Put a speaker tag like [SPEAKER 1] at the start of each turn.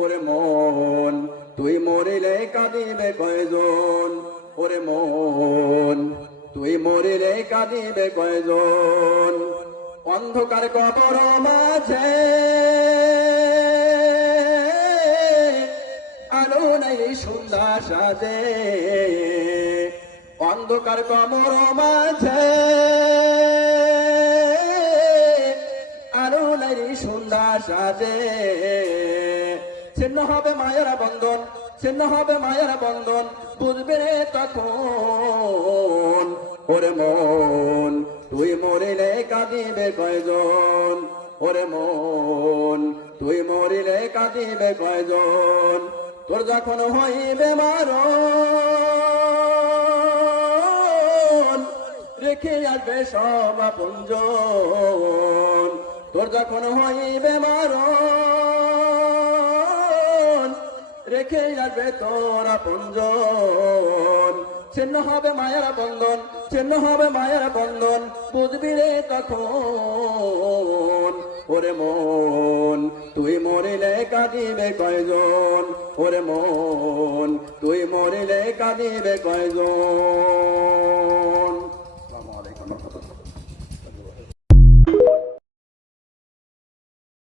[SPEAKER 1] ওরে মন, তুই মরিলে কাঁদিবে কয়জন? ওরে মন, তুই মরিলে কাঁদিবে কয়জন? অন্ধকার কবর মাঝে আলো নাই সুন্দর সাজে। অন্ধকার কমর মাঝে আলো নাই সুন্দর সাজে। ছিন্ন হবে মায়ের বন্ধন, ছিন্ন হবে মায়ের বন্ধন, বুঝবে তখন। ওরে মন, তুই মরিলে কাঁদিবে কয়জন? ওরে মন, তুই মরিলে কাঁদিবে কয়জন? তোর যখন হইবে মারণ, রেখে আসবে সব আপনজন। তোর যখন হইবে মারণ রেখে আসবে তোর আপনজন ছিন্ন হবে মায়ের বন্ধন, ছিন্ন হবে মায়ের বন্ধন, বুঝবি রে তখন। ওরে মন, তুই মরিলে কাঁদিবে কয়জন? ওরে মন, তুই মরিলে কাঁদিবে কয়জন?